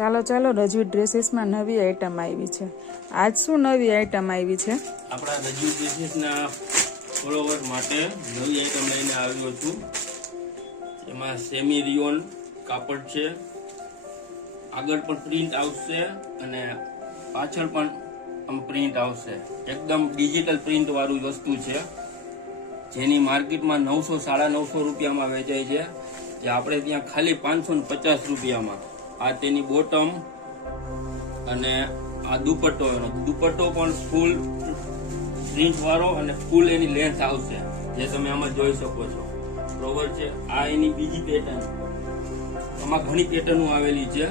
ચાલો ચાલો રજૂ ડ્રેસીસમાં નવી આઈટમ આવી છે. આજ શું નવી આઈટમ આવી છે? આપણા રજૂ ડ્રેસીસના ફોલોવર માટે નવી આઈટમ લઈને આવ્યો છું. એમાં સેમી રિયોન કાપડ છે, આગળ પણ પ્રિન્ટ આવશે અને પાછળ પણ પ્રિન્ટ આવશે. એકદમ ડિજિટલ પ્રિન્ટ વાળું વસ્તુ છે, જેની માર્કેટમાં 900-950 રૂપિયામાં વેચાય છે, જે આપણે ત્યાં ખાલી 550 રૂપિયામાં. આ તેની બોટમ અને આ દુપટ્ટો. એનો દુપટ્ટો પણ ફૂલ પ્રિન્ટ વાળો અને ફૂલ એની લેન્થ આવશે, જે તમે આમાં જોઈ શકો છો. બરોબર છે. આ એની બીજી પેટર્ન. આમાં ઘણી પેટર્નો આવેલી છે,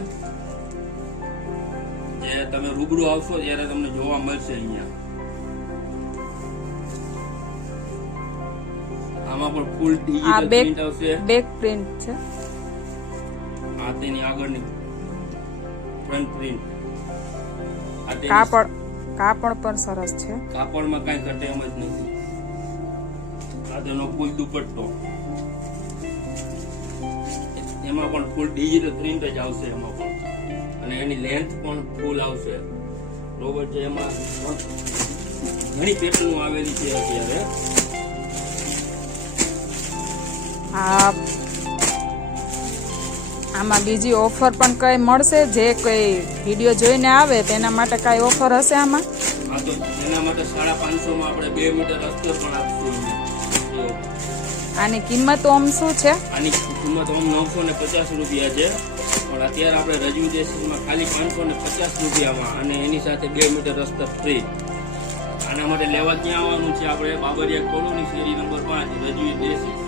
જે તમે રૂબરૂ આવશો ત્યારે તમને જોવા મળશે. અહીંયા આમાં પણ ફૂલ ડિજિટલ પ્રિન્ટ આવશે. બેક પ્રિન્ટ છે. આ તેની આગળની ફ્રન્ટ પ્રિન્ટ. કાપડ પણ સરસ છે. કાપડમાં કઈ ઘટે એમ જ નથી. આ તેનો ફૂલ દુપટ્ટો. એમાં પણ ફૂલ ડિજિટલ પ્રિન્ટ જ આવશે એમાં પણ, અને એની લેન્થ પણ ફૂલ આવશે. બરોબર છે. એમાં ઘણી પેટર્નો આવેલી છે અત્યારે. આમાં બીજી ઓફર પણ કઈ મળશે? જે કોઈ વિડીયો જોઈને આવે તેના માટે કઈ ઓફર હશે આમાં? હા, તો એના માટે 550 માં આપણે 2 મીટર અસ્તર પણ આપશું. આની કિંમત ઓમ શું છે? આની કિંમત ઓમ 950 રૂપિયા છે, પણ અત્યારે આપણે રજૂ ડ્રેસીસમાં ખાલી 550 રૂપિયામાં, અને એની સાથે 2 મીટર અસ્તર ફ્રી. આના માટે લેવા ક્યાં આવવાનું છે? આપણે બાબરિયા કોલોની શેરી નંબર 5 રજૂ ડ્રેસીસ.